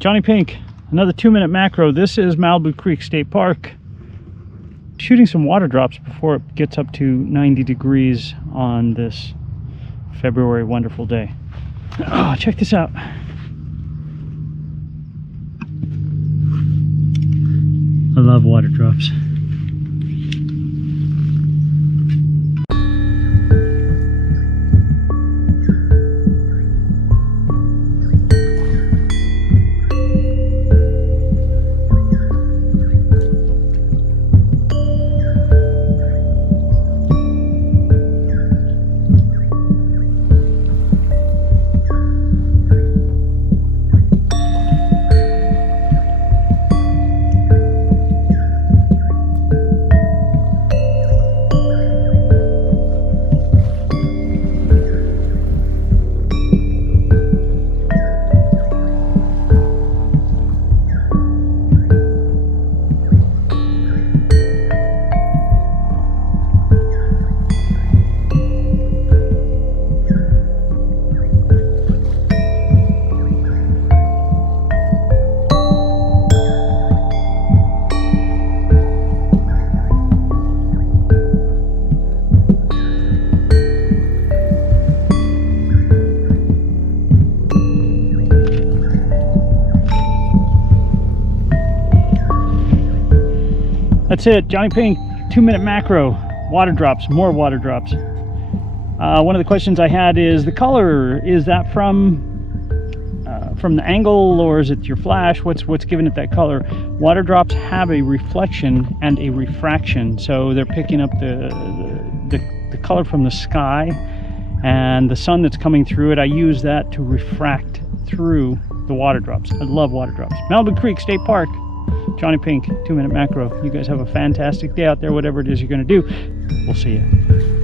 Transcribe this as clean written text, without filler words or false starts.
Johnny Pink, another 2-minute macro. This is Malibu Creek State Park. Shooting some water drops before it gets up to 90 degrees on this February wonderful day. Oh, check this out. I love water drops. That's it, Johnny Pink, 2-minute macro, water drops, more water drops. One of the questions I had is the color. Is that from the angle, or is it your flash? What's giving it that color? Water drops have a reflection and a refraction, so they're picking up the color from the sky and the sun that's coming through it. I use that to refract through the water drops. I love water drops. Malibu Creek State Park. Johnny Pink, 2-minute macro. You guys have a fantastic day out there, whatever it is you're going to do. We'll see you.